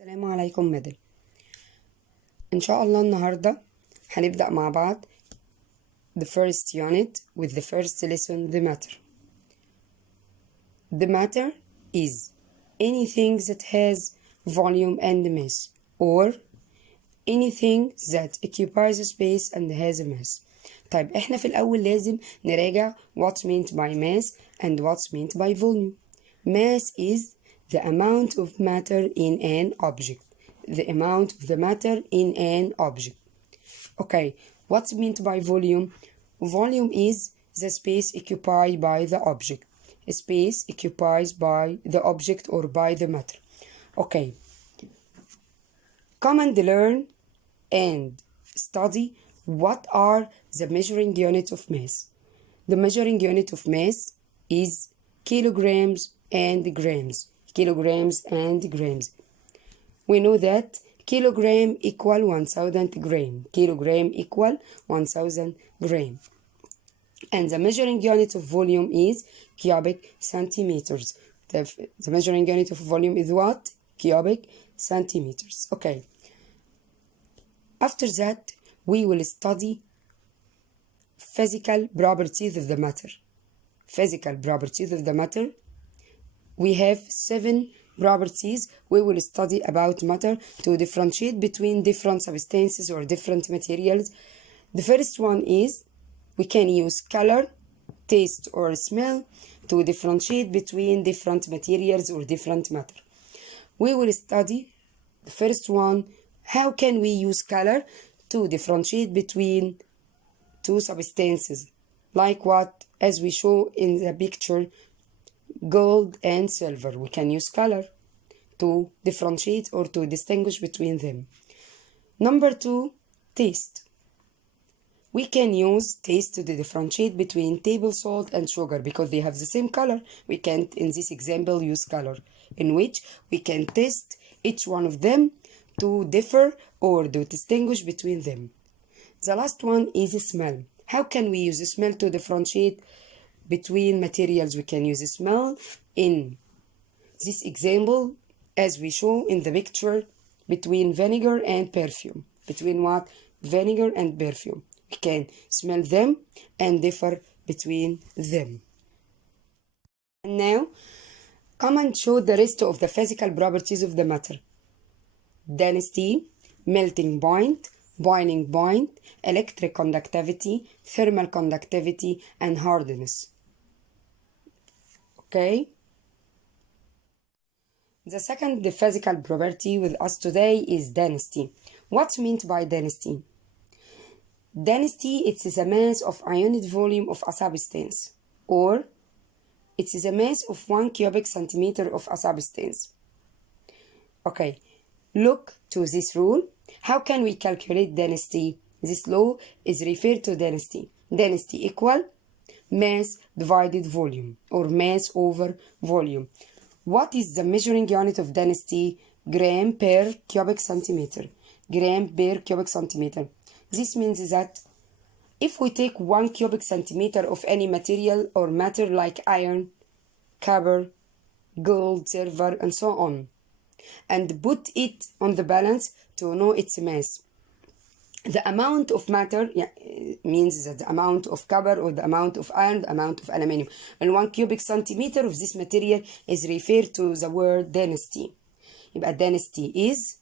السلام عليكم مدل. إن شاء الله النهاردة هنبدأ مع بعض the first unit with the first lesson, the matter. The matter is anything that has volume and mass, or anything that occupies space and has a mass. طيب احنا في الأول لازم نراجع what's meant by mass and what's meant by volume. Mass is the amount of matter in an object. The amount of the matter in an object. Okay, what's meant by volume? Volume is the space occupied by the object. Space occupied by the object or by the matter. Okay. Come and learn and study what are the measuring units of mass. The measuring unit of mass is kilograms and grams. Kilograms and grams. We know that kilogram equal 1000 gram. Kilogram equal 1000 gram. And the measuring unit of volume is cubic centimeters. The measuring unit of volume is what? Cubic centimeters. Okay. After that, we will study physical properties of the matter. Physical properties of the matter. We have 7 properties we will study about matter to differentiate between different substances or different materials. The first one is we can use color, taste, or smell to differentiate between different materials or different matter. We will study the first one, how can we use color to differentiate between two substances, like what, as we show in the picture, gold and silver. We can use color to differentiate or to distinguish between them. Number 2, taste. We can use taste to differentiate between table salt and sugar because they have the same color. We can't, in this example, use color, in which we can test each one of them to differ or to distinguish between them. The last one is smell. How can we use smell to differentiate between materials? We can use smell in this example, as we show in the picture, between vinegar and perfume. Between what? Vinegar and perfume. We can smell them and differ between them. And now, come and show the rest of the physical properties of the matter. Density, melting point, boiling point, electric conductivity, thermal conductivity, and hardness. Okay? The second physical property with us today is density. What's meant by density? Density, it's the mass of a unit volume of a substance, or it's the mass of 1 cubic centimeter of a substance. Okay, look to this rule. How can we calculate density? This law is referred to density. Density equal mass divided volume, or mass over volume. What is the measuring unit of density? Gram per cubic centimeter. Gram per cubic centimeter. This means that if we take 1 cubic centimeter of any material or matter like iron, copper, gold, silver, and so on, and put it on the balance to know its mass, the amount of matter means that the amount of copper or the amount of iron, the amount of aluminum, and 1 cubic centimeter of this material is referred to the word density. يبقى density is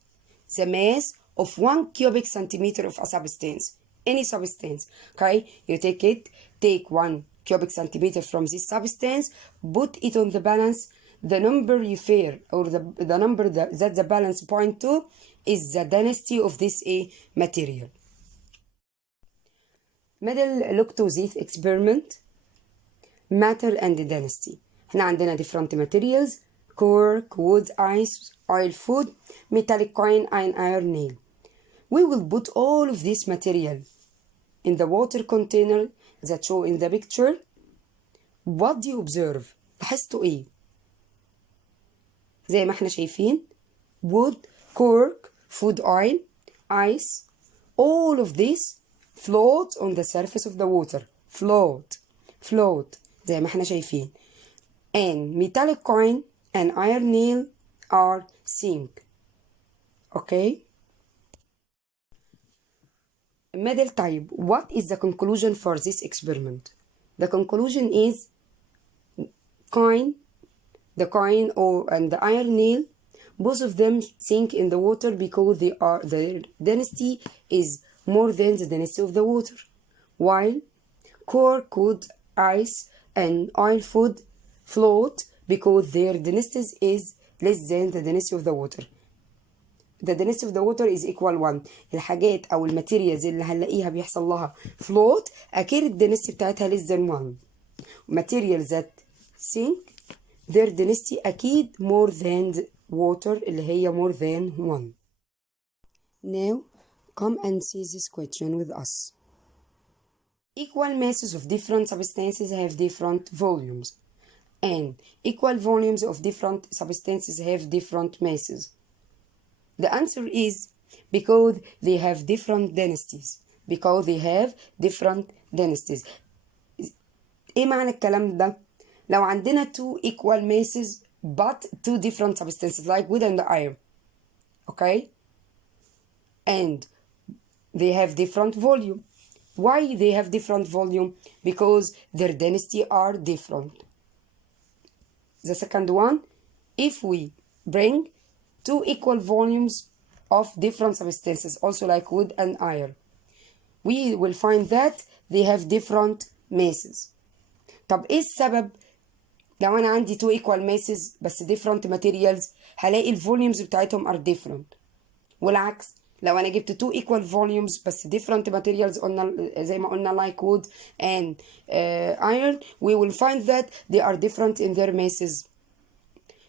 the mass of 1 cubic centimeter of a substance, any substance. Okay, you take 1 cubic centimeter from this substance, put it on the balance. The number you fear, or the number that the balance point to, is the density of this material. Middle, look to this experiment. Matter and density. احنا عندنا different materials: cork, wood, ice, oil, food, metallic coin, and iron nail. We will put all of this material in the water container that show in the picture. What do you observe? لاحظتوا ايه؟ زي ما احنا شايفين wood, cork, food oil, ice, all of this float on the surface of the water. Float زي ما احنا شايفين. And metallic coin and iron nail are sink. okay. Middle type. What is the conclusion for this experiment? The conclusion is the coin and the iron nail, both of them sink in the water because their density is more than the density of the water, while cork, wood, ice, and oil food float because their density is less than the density of the water. The density of the water is equal 1. الحاجات أو الماتيريالز اللي هنلاقيها بيحصل لها float أكيد الدنسيتي بتاعتها less than 1. Materials that sink their density أكيد more than water اللي هي more than 1. Now come and see this question with us. Equal masses of different substances have different volumes, and equal volumes of different substances have different masses. The answer is because they have different densities. Because they have different densities. ايه معنى الكلام ده؟ لو عندنا two equal masses but two different substances like wood and iron, okay? And they have different volume. Why they have different volume? Because their density are different. The second one, if we bring two equal volumes of different substances, also like wood and iron, we will find that they have different masses. طب ايه السبب؟ لو انا عندي two equal masses بس different materials هلاقي الفوليومز بتاعتهم are different. والعكس لو انا جبت two equal volumes بس different materials قلنا زي ما قلنا like wood and iron, we will find that they are different in their masses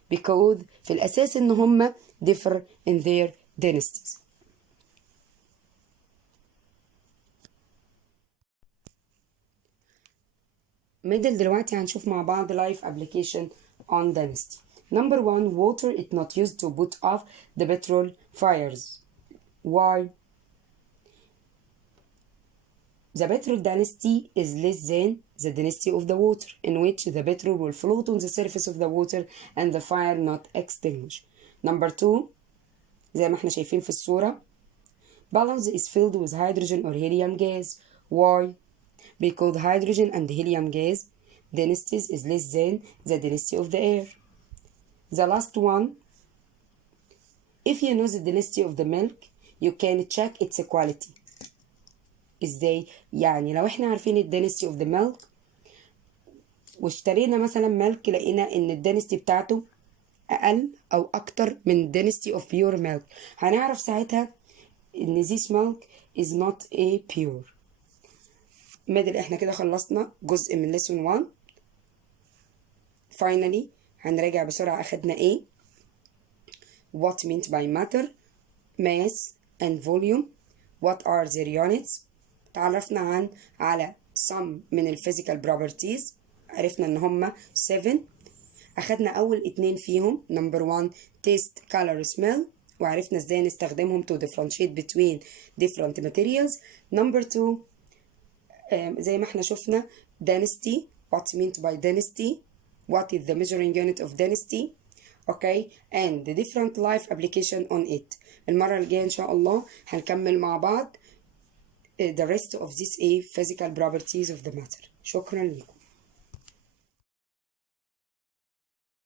because في الاساس ان هم differ in their densities. middle دلوقتي هنشوف مع بعض live application on density. Number 1, water is not used to put off the petrol fires. Why? The petrol density is less than the density of the water, in which the petrol will float on the surface of the water and the fire not extinguish. Number 2, زي ما احنا شايفين في الصورة, balloons is filled with hydrogen or helium gas. Why? Because hydrogen and helium gas densities is less than the density of the air. The last one, if you know the density of the milk, you can check its quality. ازاي؟ يعني لو احنا عارفين الدنسيتي of the milk واشترينا مثلا ملك لقينا ان الدنسيتي بتاعته اقل او اكتر من الدنسيتي of pure milk, هنعرف ساعتها ان this milk is not a pure. middle احنا كده خلصنا جزء من lesson 1. finally هنراجع بسرعة أخدنا ايه. what meant by matter, mass and volume, what are their units. تعرفنا على some من الفيزيكال properties, عرفنا ان هما 7. أخدنا أول 2 فيهم. number 1 taste, color, smell, وعرفنا ازاي نستخدمهم to differentiate between different materials. number 2 زي ما احنا شفنا density, what meant by density, what is the measuring unit of density, okay, and the different life application on it. المرة الجاية إن شاء الله هنكمل مع بعض the rest of this physical properties of the matter. شكرا لكم.